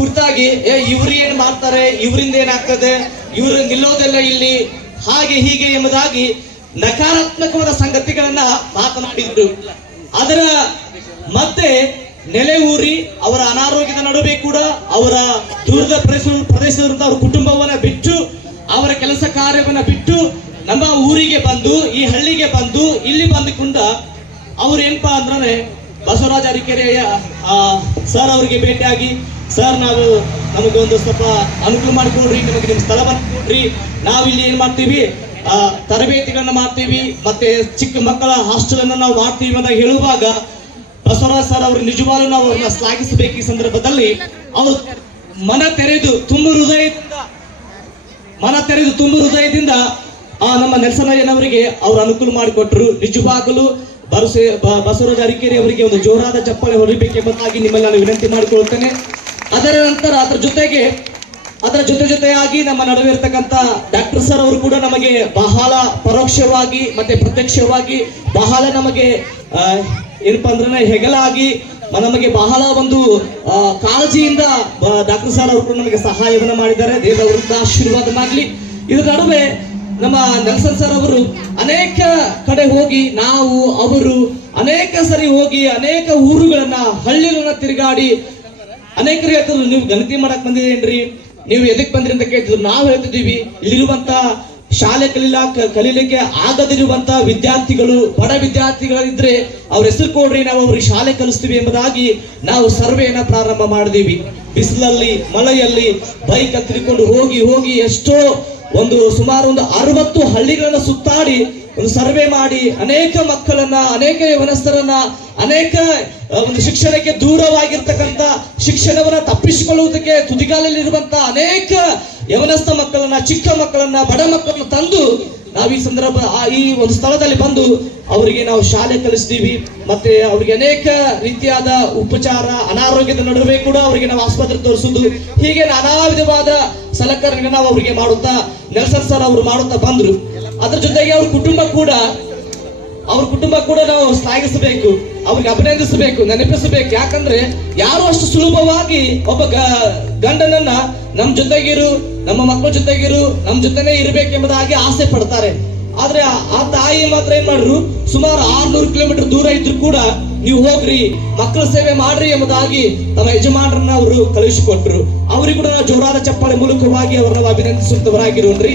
ಕುರಿತಾಗಿ ಇವ್ರು ಏನ್ ಮಾಡ್ತಾರೆ, ಇವರಿಂದ ಏನಾಗ್ತದೆ, ಇವರು ನಿಲ್ಲೋದೆಲ್ಲ ಇಲ್ಲಿ, ಹಾಗೆ ಹೀಗೆ ಎಂಬುದಾಗಿ ನಕಾರಾತ್ಮಕವಾದ ಸಂಗತಿಗಳನ್ನ ಮಾತನಾಡಿದ್ರು. ಅದರ ಮತ್ತೆ ನೆಲೆ ಊರಿ ಅವರ ಅನಾರೋಗ್ಯದ ನಡುವೆ ಕೂಡ ಅವರ ದೂರದ ಪ್ರದೇಶದಿಂದ ಅವರ ಕುಟುಂಬವನ್ನ ಬಿಟ್ಟು, ಅವರ ಕೆಲಸ ಕಾರ್ಯವನ್ನ ಬಿಟ್ಟು ನಮ್ಮ ಊರಿಗೆ ಬಂದು, ಈ ಹಳ್ಳಿಗೆ ಬಂದು, ಇಲ್ಲಿ ಬಂದುಕೊಂಡ ಅವ್ರು ಏನಪ್ಪಾ ಅಂದ್ರೆ ಬಸವರಾಜ ಅರಕೆರೆಯ ಸರ್ ಅವರಿಗೆ ಭೇಟಿಯಾಗಿ, ಸರ್ ನಾವು ನಮಗೊಂದು ಸ್ವಲ್ಪ ಅನುಕೂಲ ಮಾಡಿಕೊಡ್ರಿ, ನಿಮಗೆ ನಿಮ್ಮ ಸ್ಥಳವನ್ನು ಕೊಡ್ರಿ, ನಾವಿಲ್ಲಿ ಏನ್ ಮಾಡ್ತೀವಿ ತರಬೇತಿಗಳನ್ನ ಮಾಡ್ತೀವಿ, ಮತ್ತೆ ಚಿಕ್ಕ ಮಕ್ಕಳ ಹಾಸ್ಟೆಲ್ ಅನ್ನ ನಾವು ಮಾಡ್ತೀವಿ ಅಂತ ಹೇಳುವಾಗ ಬಸವರಾಜ್ ಸರ್ ಅವರು ನಿಜವಾಗ್ಲೂ ನಾವು ಅವ್ರನ್ನ ಶ್ಲಾಘಿಸಬೇಕು. ಈ ಸಂದರ್ಭದಲ್ಲಿ ಅವರು ಮನ ತೆರೆದು ತುಂಬು ಹೃದಯದಿಂದ ನಮ್ಮ ನೆಲ್ಸನಯ್ಯನವರಿಗೆ ಅವರು ಅನುಕೂಲ ಮಾಡಿಕೊಟ್ರು. ನಿಜವಾಗಲೂ ಬಸವರಾಜ ಅರಕೆರೆ ಅವರಿಗೆ ಒಂದು ಜೋರಾದ ಚಪ್ಪಾಳೆ ಹೊಡಿಬೇಕೆಂಬುದಾಗಿ ನಿಮ್ಮಲ್ಲಿ ನಾನು ವಿನಂತಿ ಮಾಡಿಕೊಳ್ತೇನೆ. ಅದರ ನಂತರ ಅದರ ಜೊತೆಯಾಗಿ ನಮ್ಮ ನಡುವೆ ಇರತಕ್ಕಂತ ಡಾಕ್ಟರ್ ಸರ್ ಅವರು ಕೂಡ ನಮಗೆ ಬಹಳ ಪರೋಕ್ಷವಾಗಿ ಮತ್ತೆ ಪ್ರತ್ಯಕ್ಷವಾಗಿ ಬಹಳ ನಮಗೆ ಏನಪ್ಪಾ ಅಂದ್ರೆ ಹೆಗಲಾಗಿ ನಮಗೆ ಬಹಳ ಒಂದು ಕಾಳಜಿಯಿಂದ ಡಾಕ್ಟರ್ ಸರ್ ಅವರು ಕೂಡ ನಮಗೆ ಸಹಾಯವನ್ನು ಮಾಡಿದ್ದಾರೆ. ದೇವರವರಿಂದ ಆಶೀರ್ವಾದ ಮಾಡಲಿ. ಇದರ ನಡುವೆ ನಮ್ಮ ನೆಲ್ಸನ್ ಸರ್ ಅವರು ಅನೇಕ ಕಡೆ ಹೋಗಿ, ಅವರು ಅನೇಕ ಸರಿ ಹೋಗಿ ಅನೇಕ ಊರುಗಳನ್ನ ಹಳ್ಳಿಗಳನ್ನ ತಿರುಗಾಡಿ ಅನೇಕರು ಹೇಳ್ತಿದ್ರು, ನೀವು ಗಣತಿ ಮಾಡಕ್ ಬಂದಿದೇನ್ರಿ, ನೀವು ಎದಕ್ ಬಂದ್ರಿ ಅಂತ ಕೇಳ್ತಿದ್ರು. ನಾವು ಹೇಳ್ತಿದ್ದೀವಿ, ಇಲ್ಲಿರುವಂತ ಶಾಲೆ ಕಲೀಲಿಕ್ಕೆ ಆಗದಿರುವಂತ ವಿದ್ಯಾರ್ಥಿಗಳು, ಬಡ ವಿದ್ಯಾರ್ಥಿಗಳಿದ್ರೆ ಅವ್ರ ಹೆಸರು ಕೊಡ್ರಿ, ನಾವು ಅವ್ರಿಗೆ ಶಾಲೆ ಕಲಿಸ್ತೀವಿ ಎಂಬುದಾಗಿ ನಾವು ಸರ್ವೆಯನ್ನ ಪ್ರಾರಂಭ ಮಾಡಿದೀವಿ. ಬಿಸಿಲಲ್ಲಿ ಮಳೆಯಲ್ಲಿ ಬೈಕ್ ಹತ್ತಿಕೊಂಡು ಹೋಗಿ ಎಷ್ಟೋ ಸುಮಾರು 60 ಹಳ್ಳಿಗಳನ್ನ ಸುತ್ತಾಡಿ ಒಂದು ಸರ್ವೆ ಮಾಡಿ ಅನೇಕ ಮಕ್ಕಳನ್ನ, ಅನೇಕ ಯವನಸ್ಥರನ್ನ, ಅನೇಕ ಒಂದು ಶಿಕ್ಷಣಕ್ಕೆ ದೂರವಾಗಿರ್ತಕ್ಕಂಥ ಶಿಕ್ಷಣವನ್ನ ತಪ್ಪಿಸಿಕೊಳ್ಳುವುದಕ್ಕೆ ತುದಿಗಾಲಲ್ಲಿರುವಂತ ಅನೇಕ ಯವನಸ್ಥ ಮಕ್ಕಳನ್ನ, ಚಿಕ್ಕ ಮಕ್ಕಳನ್ನ, ಬಡ ಮಕ್ಕಳನ್ನ ತಂದು ನಾವು ಈ ಒಂದು ಸ್ಥಳದಲ್ಲಿ ಬಂದು ಅವರಿಗೆ ನಾವು ಶಾಲೆ ಕಲಿಸ್ತೀವಿ. ಮತ್ತೆ ಅವರಿಗೆ ಅನೇಕ ರೀತಿಯಾದ ಉಪಚಾರ, ಅನಾರೋಗ್ಯದ ನಡುವೆ ಕೂಡ ಅವರಿಗೆ ನಾವು ಆಸ್ಪತ್ರೆ ತೋರಿಸುದು, ಹೀಗೆ ನಾನಾ ವಿಧವಾದ ಸಲಕರಣೆ ನಾವು ಅವರಿಗೆ ಮಾಡುತ್ತಾ ನೆಲ್ಸನ್ ಸರ್ ಅವರು ಮಾಡುತ್ತಾ ಬಂದ್ರು. ಅದ್ರ ಜೊತೆಗೆ ಅವ್ರ ಕುಟುಂಬ ಕೂಡ ನಾವು ಶ್ಲಾಘಿಸಬೇಕು, ಅವ್ರಿಗೆ ಅಭಿನಂದಿಸಬೇಕು, ನೆನಪಿಸಬೇಕು. ಯಾಕಂದ್ರೆ ಯಾರು ಅಷ್ಟು ಸುಲಭವಾಗಿ ಒಬ್ಬ ಗಂಡನನ್ನ ನಮ್ಮ ಮಕ್ಕಳ ಜೊತೆಗಿರು, ನಮ್ಮ ಜೊತೆನೆ ಇರಬೇಕೆಂಬುದಾಗಿ ಆಸೆ ಪಡ್ತಾರೆ. ಆದ್ರೆ ಆ ತಾಯಿ ಮಾತ್ರ ಏನ್ ಮಾಡ್ರು, ಸುಮಾರು 600 ಕಿಲೋಮೀಟರ್ ದೂರ ಇದ್ರು ಕೂಡ ನೀವು ಹೋಗ್ರಿ, ಮಕ್ಕಳ ಸೇವೆ ಮಾಡ್ರಿ ಎಂಬುದಾಗಿ ತಮ್ಮ ಯಜಮಾನರನ್ನ ಅವರು ಕಳುಹಿಸಿಕೊಟ್ರು. ಅವ್ರಿಗೆ ಕೂಡ ನಾವು ಜೋರಾದ ಚಪ್ಪಾಳೆ ಮೂಲಕವಾಗಿ ಅವರನ್ನ ಅಭಿನಂದಿಸುತ್ತವರಾಗಿರೋನ್ರಿ.